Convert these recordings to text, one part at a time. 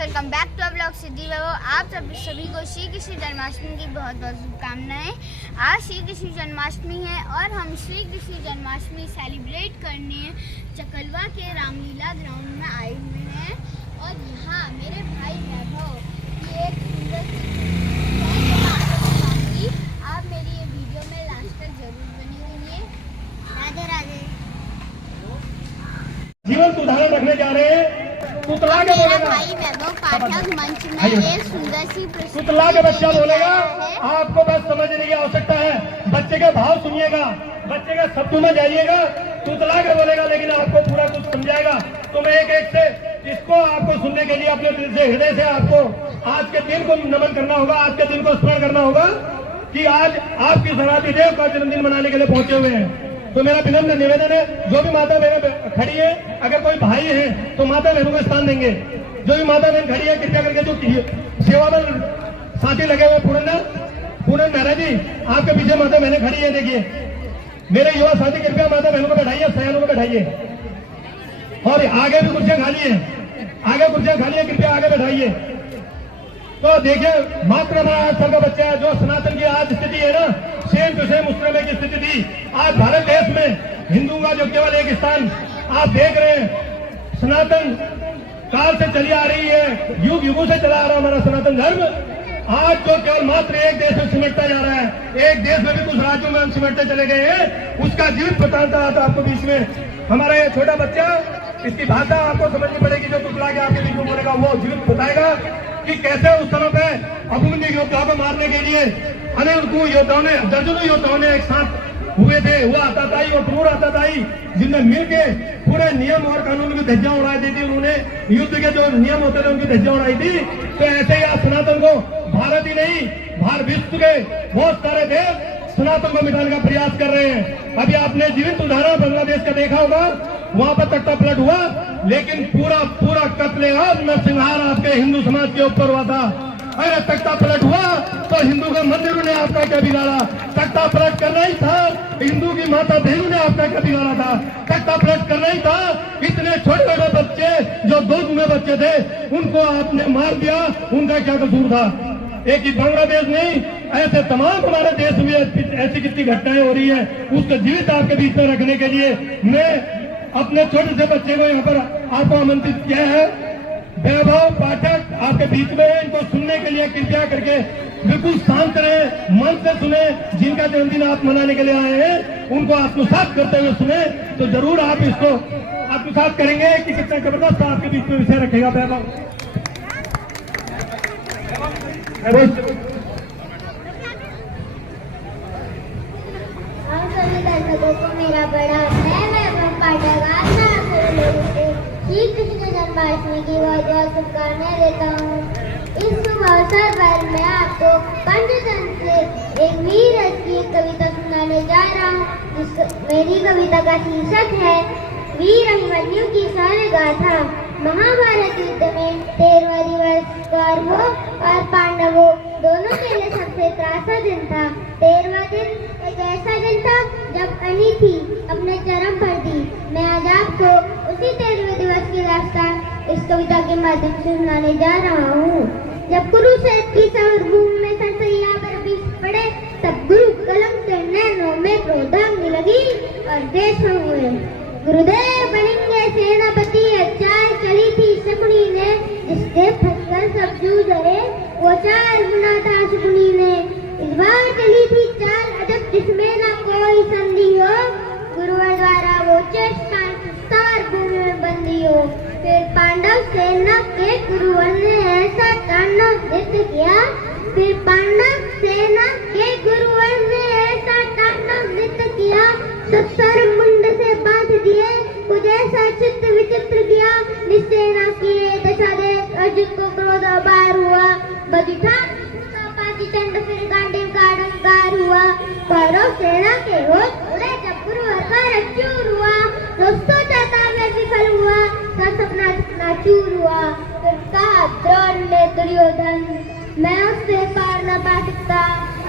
Welcome back to our blog Siddhi Vaibhav. आप सभी को श्री कृष्ण जन्माष्टमी की बहुत बहुत शुभकामनाएं। आज श्री कृष्ण जन्माष्टमी है और हम श्री कृष्ण जन्माष्टमी सेलिब्रेट करने चकलवा के रामलीला ग्राउंड में आए हुए हैं। और यहाँ मेरे भाई वैभव की एक सुंदर सी आप मेरी ये वीडियो में लास्ट तक जरूर बने रहिए। राधे राधे। जीवन सुधार रखने जा रहे हैं। पुतला के बोलेगा भाई वैभव पाठक मंच में एक सुंदर सी पुतला के बच्चा बोलेगा। आपको बस समझने की आवश्यकता है, बच्चे के भाव सुनिएगा, बच्चे के शब्दों में जाइएगा। पुतला के बोलेगा लेकिन आपको पूरा कुछ समझाएगा। तो मैं एक एक से इसको आपको सुनने के लिए अपने दिल से, हृदय से आपको आज के दिन को नमन करना होगा, आज के दिन को स्मरण करना होगा कि आज आपकी सनातन देव का जन्मदिन मनाने के लिए पहुंचे हुए हैं। तो मेरा विनम्र निवेदन है, जो भी माता बहन खड़ी है, अगर कोई भाई है तो माता बहनों को स्थान देंगे। जो भी माता बहन खड़ी है कृपया करके, जो सेवादल साथी लगे हुए पूरन मेहरा जी, आपके पीछे माता बहनें खड़ी है। देखिए मेरे युवा साथी, कृपया माता बहनों को बैठाइए, सयानों को बैठाइए। और आगे भी कुर्सियां खाली है, आगे कुर्सियां खाली है, कृपया आगे बैठाइए। तो देखिए मात्र 8 साल का बच्चा है, जो सनातन की आज स्थिति है ना, सेम टू सेम उस समय की स्थिति थी। आज भारत देश में हिंदू का जो केवल एक स्थान आप देख रहे हैं, सनातन काल से चली आ रही है, युग युगों से चला आ रहा हमारा सनातन धर्म, आज जो केवल मात्र एक देश में सिमटता जा रहा है। एक देश में भी कुछ राज्यों में हम सिमटते चले गए हैं। उसका जीवित बताता था आपको बीच में हमारा ये छोटा बच्चा, इसकी भाषा आपको समझनी पड़ेगी। जो टुकड़ा के आपके बीच में बोलेगा वो जीवित बताएगा कि कैसे उस समय पे अभिमन्यु योद्धाओं को मारने के लिए अनेक योद्धाओं ने, दर्जनों योद्धाओं ने एक साथ हुए थे। वो आताताई और क्रूर आताताई जिनने मिलके पूरे नियम और कानून की धज्जियां उड़ाई दी थी। उन्होंने युद्ध के जो नियम होते थे उनकी धज्जियां उड़ाई थी। तो ऐसे ही आज सनातन को, भारत ही नहीं भारत विश्व के बहुत सारे देश सनातन को मिटाने का प्रयास कर रहे हैं। अभी आपने जीवित उदाहरण बांग्लादेश का देखा होगा, वहां पर तख्ता पलट हुआ, लेकिन पूरा कत्लेआम नरसंहार आपके हिंदू समाज के ऊपर हुआ था। अरे तख्ता पलट हुआ तो हिंदू का मंदिरों ने आपका क्या बिगाड़ा? तख्ता पलट करना ही था, हिंदू की माता बहनों ने आपका क्या बिगाड़ा था? तख्ता पलट करना ही था। इतने छोटे छोटे बच्चे जो 2 में बच्चे थे उनको आपने मार दिया, उनका क्या कसूर था? एक ही बांग्लादेश नहीं, ऐसे तमाम हमारे देश में ऐसी कितनी घटनाएं हो रही है। उसको जीवित आपके बीच में रखने के लिए मैं अपने छोटे से बच्चे को यहाँ पर आपको आमंत्रित किया है। वैभव पाठक आपके बीच में है, इनको सुनने के लिए कृपया करके बिल्कुल शांत रहे, मन से सुने। जिनका जन्मदिन आप मनाने के लिए आए हैं उनको आत्मसात करते हुए सुने, तो जरूर आप इसको आत्मसात करेंगे कि कितना जबरदस्त आपके बीच में विषय रखेगा वैभव। आप सभी दर्शकों को मेरा बड़ा श्री कृष्ण जन्माष्टमी की बहुत बहुत शुभकामनाएं देता हूँ। इस शुभ अवसर पर मैं आपको पंचतंत्र से एक वीर रस की कविता सुनाने जा रहा हूँ। मेरी कविता का शीर्षक है वीर अभिमन्यु की शौर्य गाथा। महाभारत युद्ध में 13वां दिवस कौरवों और पांडवों दोनों के लिए सबसे त्रासा दिन था। 13वां दिन एक ऐसा दिन था जब अनीति अपने चरम पर थी। मैं आज आपको उसी 13वें दिवस की दास्तान इस कविता के माध्यम से सुनाने जा रहा हूँ। जब कुरुक्षेत्र की समरभूमि में सरसैया पर बीच पड़े, तब गुरु कलम से नैनों में क्रोधाग्नि लगी और देश में हुए। गुरुदेव बनेंगे सेनापति, चाल चली थी शकुनी ने, जिससे फंसकर सब जूझ रहे वो चाल बुना था शकुनी ने। इस बार चली थी चाल अजब जिसमें न कोई संधि हो, गुरुवर द्वारा वो चेष्टा विस्तार भूमि में बंदी हो। फिर पांडव सेना के गुरुवर ने ऐसा तांडव नृत्य किया, फिर पांडव सेना के गुरुवर ने ऐसा तांडव नृत्य किया, सब सर मुंड से बांध दिए, कुछ ऐसा चित्र विचित्र किया। निश्चेना किए दशा देख अर्जुन को क्रोध अपार हुआ, बदिठा चंड फिर गांडीव का अलंकार हुआ। कौरव सेना के होश उड़े जब गुरुवर का चूर हुआ, दोस्तों चाहता में विफल हुआ, सपना सपना चूर हुआ। फिर कहा द्रोण ने दुर्योधन, मैं उससे पार न पा सकता,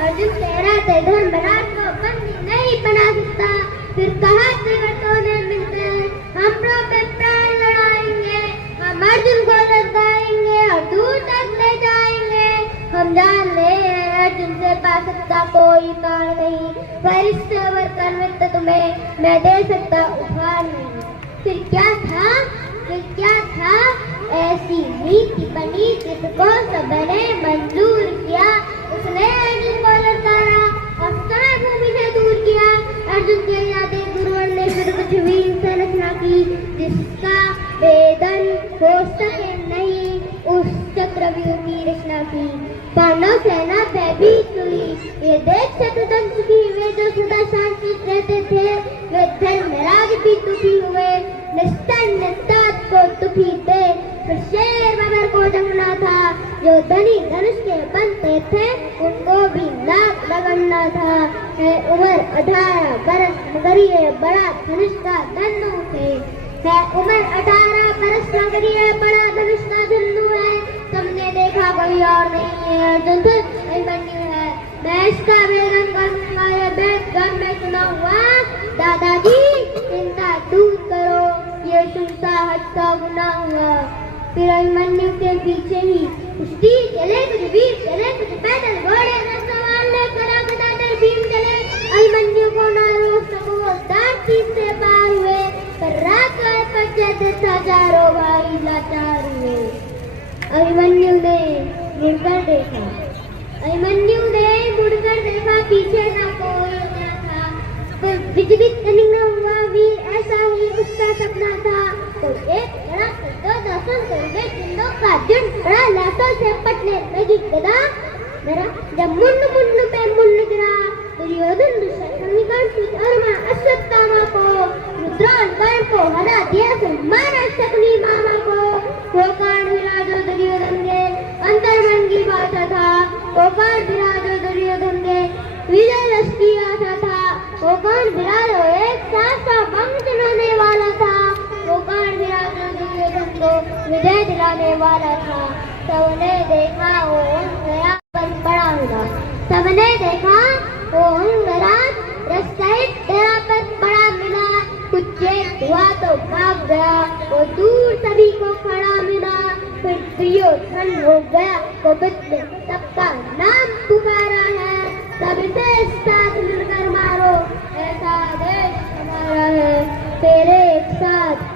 अर्जुन तेरा ते धर्मराज को बंदी नहीं बना सकता। फिर कहा त्रिवटों ने मिलकर हम पे प्राण लड़ाएंगे, हम अर्जुन को लड़ाएंगे और सकता कोई कारण नहीं, पर इससे अवर कर्मित तुम्हें मैं दे सकता उपहार नहीं। फिर क्या था ऐसी नीति बनी जिसको सबने मंजूर किया, उसने अर्जुन को ललकारा और समय भूमि से दूर किया। अर्जुन के जाते गुरुवर ने फिर कुछ वीर से रचना की, जिसका वेदन हो सके नहीं, उस चक्रव्यूह की रचना की। पांडव सेना भयभीत हुई, ये देख शतदंत की वे जो सदा शांतित रहते थे, वे धर्मराज भी दुखी हुए। निस्तात को दुखी थे, फिर शेर बबर को जमना था, जो धनी धनुष के बनते थे उनको भी नाक रगड़ना था। है उम्र 18 बरस मगर ये बड़ा धनुष का धनु थे, है उम्र 18 बरस मगर ये बड़ा धनुष का धनु है। सबने देखा कोई और नहीं है, अर्जुन अभिमन्यु है। मैं इसका वेदन करूंगा, ये वेद गम में सुनाऊंगा। दादाजी चिंता दूर करो, ये सुनता हटता गुना हुआ। फिर अभिमन्यु के पीछे ही कुछ तीर चले, कुछ वीर चले, कुछ पैदल घोड़े न संभालने कड़ा गदाधर भीम चले। अभिमन्यु को न रोक सको दांती से पार हुए, पर रात पर जैसे था चारों भाई लाचार हुए। अभिमन्यु ने मुड़कर देखा, पीछे ना कोई न था। फिर विचलित नहीं हुआ वीर, ऐसा ही उसका सपना था। तो एक बड़ा दो दर्शन करके चिंदों का झुंड बड़ा लातों से पटने लगी गदा। जब मुंड पे मुंड गिरा, दुर्योधन अश्वत्थामा को रुद्रान कर्ण को हरा दिया, फिर मारा शकुनी मामा को। वो कांड गिरा जो दुर्योधन के अंतर्मन की बात था, वो कांड गिरा जो दुर्योधन के विजय रस की आशा था। वो कांड गिरा जो एक साथ का भंग चढ़ाने वाला था, वो कांड गिरा जो दुर्योधन को विजय दिलाने वाला था। सबने देखा वो गया पर बड़ा हुआ, सबने देखा वो अंगराज रसहित तेरा पर बड़ा मिला। कुछ चेत हुआ तो भाग गया, वो दूर सभी को खड़ा मिला। फिर दुर्योधन हो गया कोपित में, सबका नाम पुकारा है। सबसे साथ मिलकर मारो, ऐसा देश हमारा है। तेरे एक साथ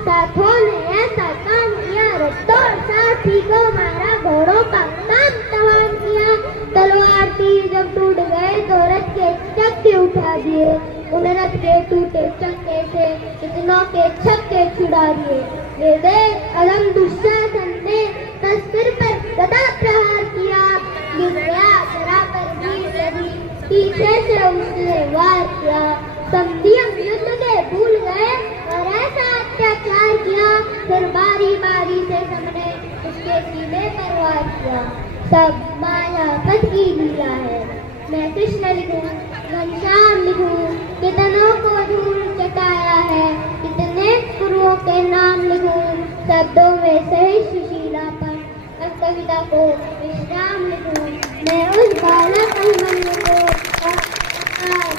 साथों ने ऐसा काम किया, रट्टों साथी को मारा, घोड़ों का काम तमाम किया। तलवार तीर जब टूट गए तो रथ के चक्के उठा दिए, उन रथ के टूटे चक्के से कितनों के छक्के छुड़ा दिए। वे देख अदम दुशासन ने तस सिर पर गदा प्रहार किया, गिर गया जरा पर वीर यदि, पीछे से उसने वार किया। संधियम युद्ध के भूल गए और ऐसा अत्याचार किया, फिर बारी बारी से सबने उसके सीने पर वार किया। सब मायापत की लीला है। मैं कृष्ण लिखूं, घनश्याम लिखूं, कितनों को धूल चटाया है, कितने गुरुओं के नाम लिखूं, शब्दों में सही सुशीलापन, कविता को विश्राम लिखूं। मैं उस बालक अभिमन्यु को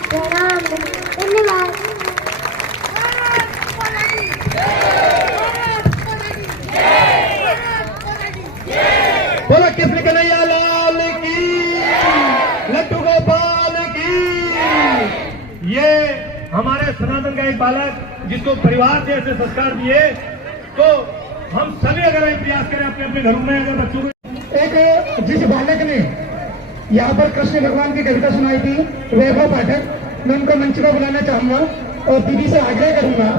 प्रणाम लिखूं। धन्यवाद। बोलो कृष्ण कन्हैया लाल की, लड्डू गोपाल की। ये हमारे सनातन का एक बालक जिसको परिवार से ऐसे संस्कार दिए, तो हम सभी अगर ये प्रयास करें अपने अपने घरों में, अगर बच्चों को एक जिस बालक ने यहाँ पर कृष्ण भगवान की कविता सुनाई थी, वैभव पाठक, मैं उनको मंच पर बुलाना चाहूंगा और दीदी से आग्रह करूंगा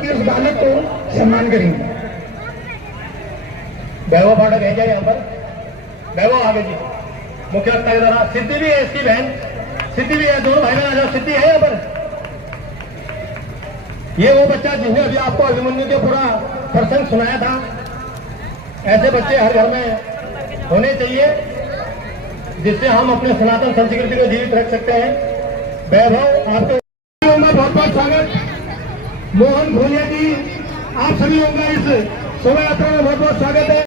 कि उस बालक को सम्मान करेंगे। वैभव पाठक है क्या यहाँ पर? वैभव आगे जी, मुख्य वक्ता के द्वारा। सिद्धि भी है, इसकी बहन सिद्धि भी है, दोनों भाई बहन आ जाओ। सिद्धि है यहाँ पर? ये वो बच्चा जिसने अभी आपको अभिमन्यु के पूरा प्रसंग सुनाया था। ऐसे बच्चे हर घर में होने चाहिए, जिससे हम अपने सनातन संस्कृति को जीवित रख सकते हैं। वैभव, आपको बहुत बहुत स्वागत। मोहन भोलिया जी, आप सभी होंगे इस शोभा यात्रा में बहुत बहुत स्वागत है।